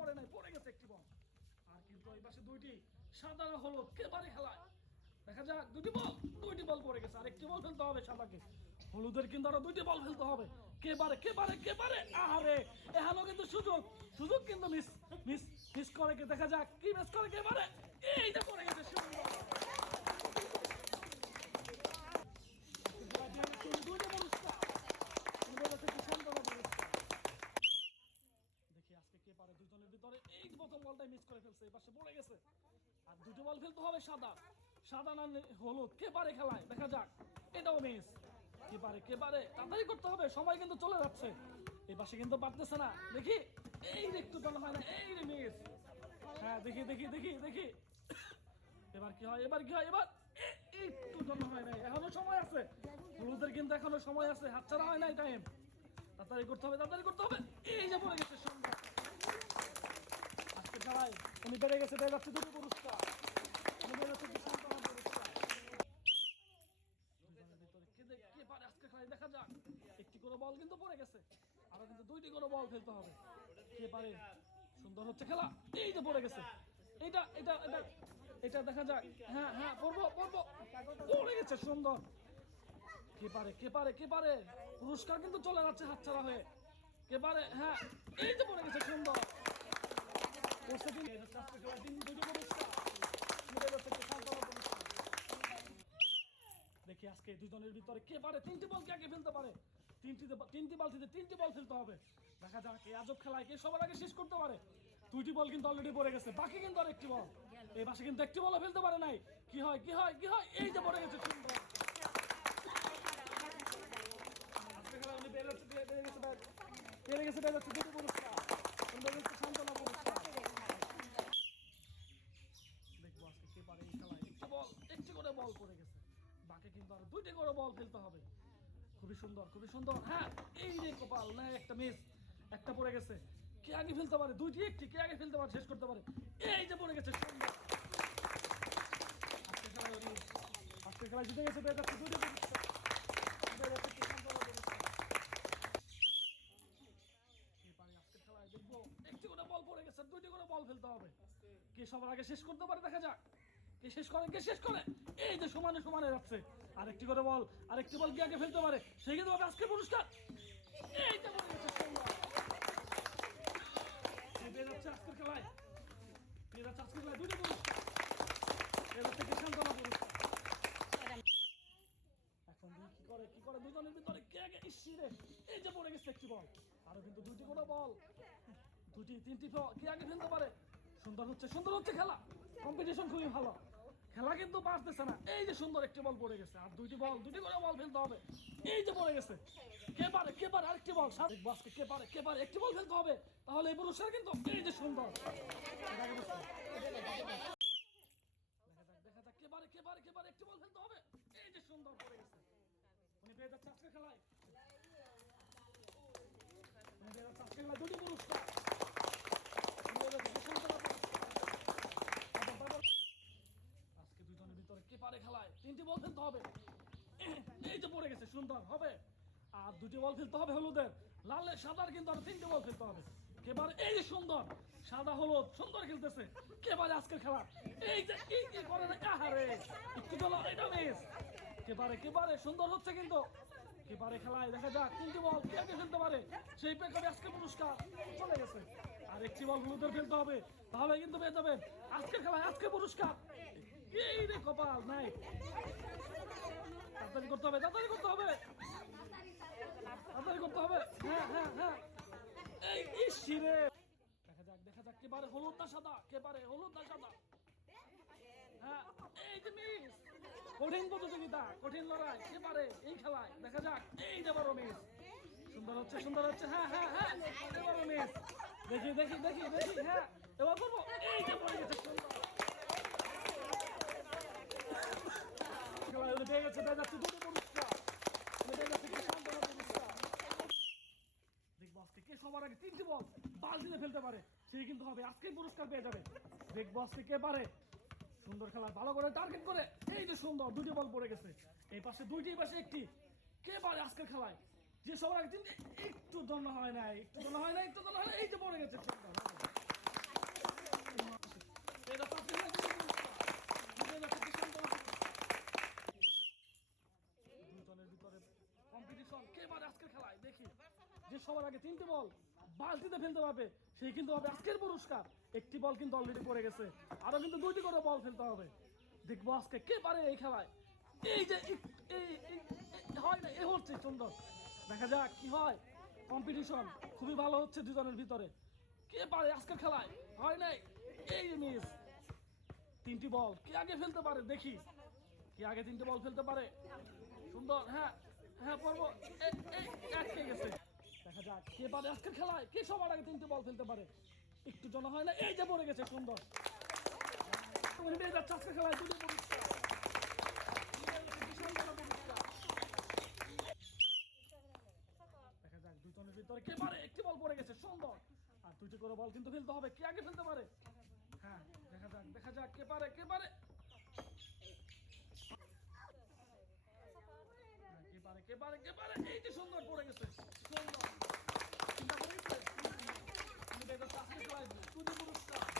পড়ে নাই, পড়ে গেছে একটি বল। আর কিন্তু ওই পাশে দুইটি, সাদা হলুদ কেবারে খেলায় দেখা যাক দুটি বল, দুইটি বল পড়ে গেছে আর একটি বল ফেলতে হবে সাদাকে। হলুদের কিন্তু আরও দুইটি বল ফেলতে হবে। কে পারে কে পারে কে পারে? আহারে এখানেও কিন্তু সুযোগ। সুযোগ কিন্তু মিস মিস মিস করে কে, দেখা যাক, কি মিস করে কে পারে? এই যে গেছে সুন্দর দুইটা পুরস্কার সুন্দর হচ্ছে কিষানতলা পুরস্কার দেখি আজকে কে পারে দুজনের ভিতরে এই প্রথম বলটাই ফেলছে, এই পড়ে গেছে। আর দুটো বল ফেলতে হবে সাদা। সাদা না হলুদ। কে পারে খেলায়? দেখা যাক। এটাও মিস কে পারে কে পারে? তাড়াতাড়ি করতে হবে। সময় কিন্তু চলে যাচ্ছে। এই পাশে কিন্তু পারতেছে না। দেখি। এই রে একটু দল হয় না, এই রে মিস হ্যাঁ দেখি দেখি দেখি দেখি। এবার কি হয়? এবার কি হয়? এবার একটু জন্য হয় নাই। এখনও সময় আছে। হলুদের কিন্তু এখনও সময় আছে। হাতছাড়া হয় নাই টাইম তাড়াতাড়ি করতে হবে, তাড়াতাড়ি করতে হবে। এই যে পড়ে গেছে সন্ধ্যা আজকে উনি বেড়ে গেছে বেড়ে যাচ্ছে দুটো পুরস্কার। উনি বেড়ে যাচ্ছে কিষানতলা পুরস্কার। দেখা যাক। একটি করে বল কিন্তু পড়ে গেছে। আরও দুইটি করে বল ফেলতে হবে। কে পারে? সুন্দর হচ্ছে খেলা। এই যে পড়ে গেছে। এটা এটা এটা এটা দেখা যাক। হ্যাঁ হ্যাঁ পড়ব পড়ব। পড়ে গেছে সুন্দর। কে পারে? কে পারে? কে পারে? পুরস্কার কিন্তু চলে যাচ্ছে হাতছাড়া হয়ে। কে পারে? হ্যাঁ এই যে পড়ে গেছে সুন্দর। দেখি আজকে দুজনের ভিতরে কে পারে? তিনটি বল কে আগে ফেলতে পারে? তিনটি তিনটি বালতিতে তিনটি বল ফেলতে হবে। দেখা যাক এই আজব খেলায় কে সবার আগে শেষ করতে পারে। দুইটি বল কিন্তু অলরেডি পড়ে গেছে। বাকি কিন্তু আর একটি বল। এই পাশে কিন্তু একটি বলও ফেলতে পারে নাই। কি হয় কি হয় কি হয়? এই যে পড়ে গেছে যাচ্ছে, পেয়ে- পেয়ে গেছে, পেয়ে গেছে, দুটি পুরস্কার। সুন্দর সান্ত্বনা পুরস্কার। দেখব আজকে কে পারে এই খেলায় একটি বল একটি করে বল পড়ে গেছে বাকি করে বল ফেলতে হবে। খুবই সুন্দর খুবই সুন্দর। হ্যাঁ এই রে কপাল, না, একটা মিস একটা পড়ে গেছে। কে আগে ফেলতে পারে? দুইটি একটি, কে আগে ফেলতে পারে, শেষ করতে পারে? এই যে পড়ে গেছে, সুন্দর। আজকে উনি আজকে খেলায় জিতে গেছে পেয়ে যাচ্ছে দুইটি দেখব, একটি করে বল পড়ে গেছে, দুইটি করে বল ফেলতে হবে। কে সবার আগে শেষ করতে পারে, দেখা যাক। কে শেষ করে, কে শেষ করে? এই যে সমানে সমানে যাচ্ছে। আরেকটি করে বল, আরেকটি বল কি আগে ফেলতে পারে। সেই কিন্তু আজকে পুরস্কার। করে, কি করে কে এই যে পড়ে গেছে একটি বল। আরও কিন্তু দুইটি করে বল। দুটি, তিনটি ফেলতে পারে? সুন্দর হচ্ছে সুন্দর হচ্ছে খেলা। কম্পিটিশন খুবই ভালো। খেলা কিন্তু পারতেছে না। এই যে সুন্দর একটি বল পড়ে গেছে। আর দুইটি বল দুটি করে বল ফেলতে হবে। এই যে পড়ে গেছে। কে পারে কে পারে আরেকটি বল? সাত। বাসকে কে পারে কে পারে একটি বল ফেলতে হবে। তাহলে এই পুরস্কার কিন্তু এই যে সুন্দর। দেখা যাক কে পারে কে পারে কে পারে একটি বল ফেলতে হবে। এই যে সুন্দর পড়ে গেছে। উনি পেয়ে যাচ্ছে আজকে খেলায়। উনি পেয়ে যাচ্ছে আজকে খেলায় দুটি পুরস্কার উনি পেয়ে যাচ্ছে কিষানতলা পুরস্কার। আবার বাবার- আজকে দুজনের ভিতরে কে পারে খেলায় ফেলতে হবে। এই যে পড়ে গেছে সুন্দর হবে আর দুটি বল ফেলতে হবে হলুদের। লালের সাদার কিন্তু আর তিনটি বল ফেলতে হবে। কেবারে এই যে সুন্দর, সাদা, হলুদ, সুন্দর খেলতেছে। কেবারে আজকের খেলা। এই যে কি কি করে আহারে, একটু বলো এটা মিস। কেবারে কেবারে সুন্দর হচ্ছে কিন্তু। কেবারে খেলায় দেখা যাক তিনটি বল কে ফেলতে পারে। সেই প্রেক্ষাপে আজকে পুরস্কার চলে গেছে। আর একটি বল হলুদের ফেলতে হবে। তাহলে কিন্তু পেয়ে যাবেন আজকের খেলায় আজকে পুরস্কার। এই রে কপাল, নাই। তাড়াতাড়ি করতে হবে, তাড়াতাড়ি করতে হবে। তাড়াতাড়ি করতে হবে। হ্যাঁ হ্যাঁ হ্যাঁ। এই দেখা যাক দেখা যাক, কে পারে হলুদ না সাদা, কে পারে হলুদ না সাদা। হ্যাঁ কঠিন প্রতিযোগিতা, কঠিন লড়াই, কে পারে এই খেলায়? দেখা যাক, এই যে বড় সুন্দর হচ্ছে সুন্দর হচ্ছে। হ্যাঁ হ্যাঁ হ্যাঁ এবারও মিস। দেখি দেখি দেখি দেখি হ্যাঁ এবার করব। এই যে পড়ে গেছে সুন্দর খেলায় উনি পেয়ে গেছে পেয়ে যাচ্ছে দুটো পুরস্কার উনি পেয়ে যাচ্ছে কিষানতলা পুরস্কার দেখব আজকে কে সবার আগে তিনটি বল বালতিতে ফেলতে পারে, সেই কিন্তু হবে। আজকেই পুরস্কার পেয়ে যাবে। দেখব আজকে কে পারে? সুন্দর খেলা, ভালো করে টার্গেট করে। এই যে সুন্দর দুটি বল পড়ে গেছে। এই পাশে দুইটি পাশে একটি। কে পারে আজকের খেলায়? যে সবার তিনটি একটু দণ্ড হয় না একটু দণ্ড হয় না একটু দণ্ড হয় না এই যে পড়ে গেছে। দুজনের ভিতরে কম্পিটিশন কে পারে আজকের খেলায়? দেখি। যে সবার আগে তিনটি বল বালতিতে ফেলতে পারবে সেই কিন্তু হবে আজকের পুরস্কার। একটি বল কিন্তু অলরেডি পড়ে গেছে। আরও কিন্তু দুইটি করে বল ফেলতে হবে। দেখব আজকে কে পারে এই খেলায়। এই যে হয় না, এ হচ্ছে সুন্দর। দেখা যাক কি হয়। কম্পিটিশন খুবই ভালো হচ্ছে দুজনের ভিতরে। কে পারে আজকের খেলায়? হয় নাই? এই মিস তিনটি বল। কে আগে ফেলতে পারে? দেখি। কে আগে তিনটি বল ফেলতে পারে? সুন্দর হ্যাঁ হ্যাঁ পর্ব আটকে গেছে। দেখা যাক কে পারে আজকের খেলায় কে সবার আগে তিনটি বল ফেলতে পারে। একটু জন হয় না এই যে পড়ে গেছে সুন্দর। তুমি যাচ্ছে আজকের খেলায় দুটি। দেখা যাক দুজনের ভিতরে কে পারে একটি বল পড়ে গেছে সুন্দর। আর দুইটি করে বল কিন্তু ফেলতে হবে কে আগে ফেলতে পারে? হ্যাঁ দেখা যাক দেখা যাক কে পারে কে পারে? হ্যাঁ, কে পারে কে পারে কে পারে? এই যে সুন্দর পড়ে গেছে। Сьогодні буде бурштан.